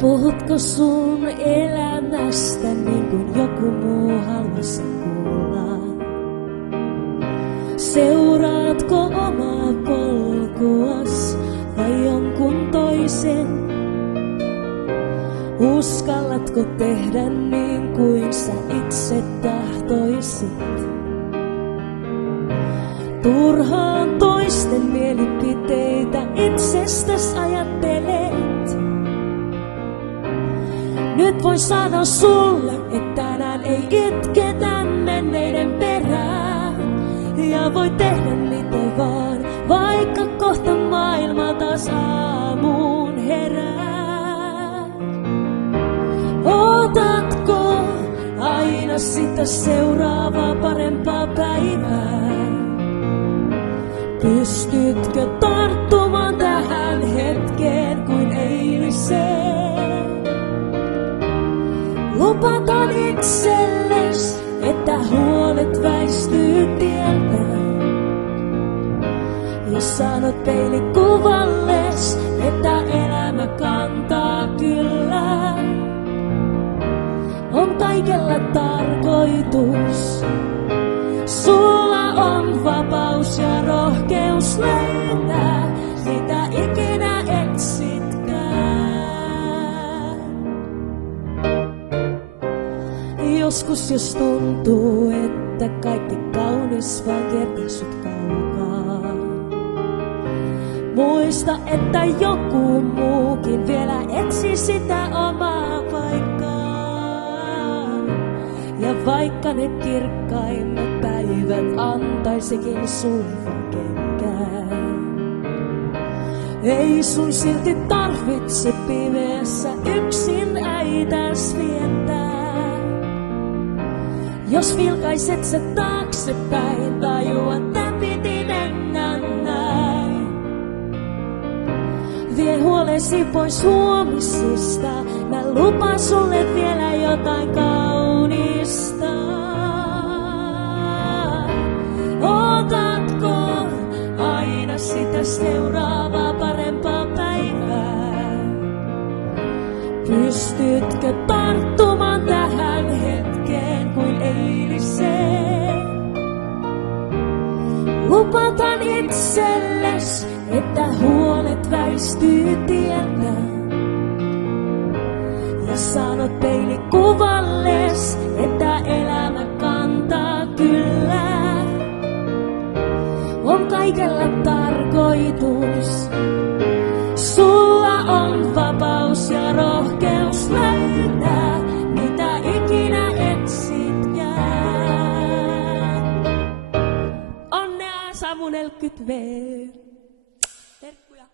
Puhutko sun elämästä niin kuin joku muu haluaisi kuulla? Seuraatko omaa polkuas vai jonkun toisen? Uskallatko tehdä niin kuin sä itse tahtoisit? Turhaan toisten mielipiteitä itsestäs ajattelet. Nyt voin sanoa sulle, että tänään ei itketä menneiden perään. Ja voi tehdä mitä vaan, vaikka kohta maailma taas aamuun herää. Ootatko aina sitä seuraavaa parempaa päivää? Pystytkö tarttumaan tähän hetkeen kuin eiliseen? Lupataan itsellesi, että huolet väistyy tieltä. Ja sanot peilikuvalles, että elämä kantaa kyllä. On kaikella tarkoitus. Sulla on vapaus ja rohkeus löytää, mitä ikinä etsitkään. Joskus jos tuntuu, että kaikki kaunis vaan kertaa sut kaukaa. Muista, että joku muukin vielä etsi sitä omaa paikkaa. Ja vaikka ne kirkkaimmat päivät antaisikin sun kenkään, ei sun silti tarvitse pimeässä yksin äitäs viettää. Jos vilkaiset sä taaksepäin, tajua tän piti mennä näin. Vie huolesi pois huomisista, mä lupaan sulle vielä jotain kaunista. Ootatko aina sitä seuraavaa parempaa päivää? Pystytkö tarttumaan tähän hetkeen kuin eiliseen? Lupataan itselles, että huolet väistyy tieltä. Ja sanot peilikuvalles, että elämä kantaa kyllä. On kaikella tarkoitus. Sulla on vapaus ja rohkeus löytää, mitä ikinä etsitkään. Onnea Samu 40V. Terkkuja.